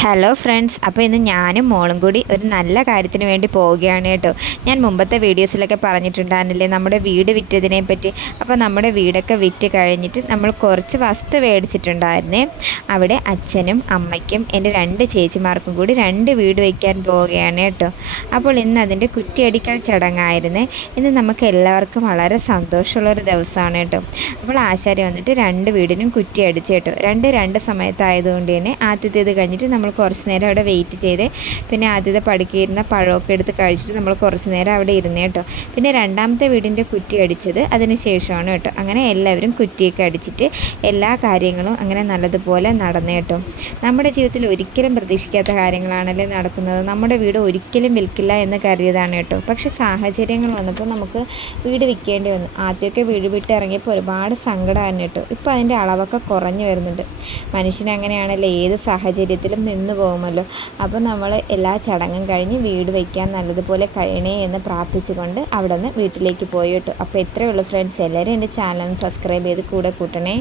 Hello friends, അപ്പോൾ ഇന്ന് ഞാനും മോളും കൂടി ഒരു നല്ല കാര്യത്തിന് വേണ്ടി പോവുകയാണ് കേട്ടോ. ഞാൻ മുമ്പത്തെ വീഡിയോസിലൊക്കെ പറഞ്ഞിട്ടുണ്ടായിരുന്നില്ലേ നമ്മുടെ വീട് വിറ്റതിനെ പറ്റി. അപ്പോൾ നമ്മുടെ വീടൊക്കെ വിറ്റ് കഴിഞ്ഞിട്ട് നമ്മൾ കുറച്ച് വസ്തു മേടിച്ചിട്ടുണ്ടായിരുന്നേ. അവിടെ അച്ഛനും അമ്മയ്ക്കും എൻ്റെ 2 ചേച്ചിമാർക്കും കൂടി 2 വീട് വയ്ക്കാൻ പോവുകയാണ് കേട്ടോ. അപ്പോൾ ഇന്ന് അതിൻ്റെ കുറ്റിയടിക്കൽ ചടങ്ങായിരുന്നേ. ഇന്ന് നമുക്ക് എല്ലാവർക്കും വളരെ സന്തോഷമുള്ളൊരു ദിവസമാണ് കേട്ടോ. അപ്പോൾ ആശാരി വന്നിട്ട് 2 വീടിനും കുറ്റി അടിച്ചു കേട്ടോ. രണ്ട് സമയത്തായതുകൊണ്ട് തന്നെ ആദ്യത്തേത് കഴിഞ്ഞിട്ട് നമ്മൾ കുറച്ച് നേരം അവിടെ വെയിറ്റ് ചെയ്ത് പിന്നെ ആദ്യത്തെ പടുക്കിയിരുന്ന പഴമൊക്കെ എടുത്ത് കഴിച്ചിട്ട് നമ്മൾ കുറച്ച് നേരം അവിടെ ഇരുന്ന് കേട്ടോ. പിന്നെ രണ്ടാമത്തെ വീടിൻ്റെ കുറ്റി അടിച്ചത് അതിന് ശേഷമാണ് കേട്ടോ. അങ്ങനെ എല്ലാവരും കുറ്റിയൊക്കെ അടിച്ചിട്ട് എല്ലാ കാര്യങ്ങളും അങ്ങനെ നല്ലതുപോലെ നടന്നു കേട്ടോ. നമ്മുടെ ജീവിതത്തിൽ ഒരിക്കലും പ്രതീക്ഷിക്കാത്ത കാര്യങ്ങളാണല്ലേ നടക്കുന്നത്. നമ്മുടെ വീട് ഒരിക്കലും വിൽക്കില്ല എന്ന് കരുതിയതാണ് കേട്ടോ. പക്ഷേ സാഹചര്യങ്ങൾ വന്നപ്പോൾ നമുക്ക് വീട് വിൽക്കേണ്ടി വന്നു. ആദ്യമൊക്കെ വീട് വിട്ട് ഇറങ്ങിയപ്പോൾ ഒരുപാട് സങ്കടമായിരുന്നു കേട്ടോ. ഇപ്പോൾ അതിൻ്റെ അളവൊക്കെ കുറഞ്ഞു വരുന്നുണ്ട്. മനുഷ്യനങ്ങനെയാണല്ലോ, ഏത് സാഹചര്യത്തിലും നിന്നു പോകുമല്ലോ. അപ്പോൾ നമ്മൾ എല്ലാ ചടങ്ങും കഴിഞ്ഞ് വീട് വയ്ക്കാൻ നല്ലതുപോലെ കഴിയണേ എന്ന് പ്രാർത്ഥിച്ചുകൊണ്ട് അവിടെ നിന്ന് വീട്ടിലേക്ക് പോയി കേട്ടോ. അപ്പോൾ ഇത്രയേ ഉള്ളൂ ഫ്രണ്ട്സ്. എല്ലാവരും എൻ്റെ ചാനൽ സബ്സ്ക്രൈബ് ചെയ്ത് കൂടെ കൂട്ടണേ.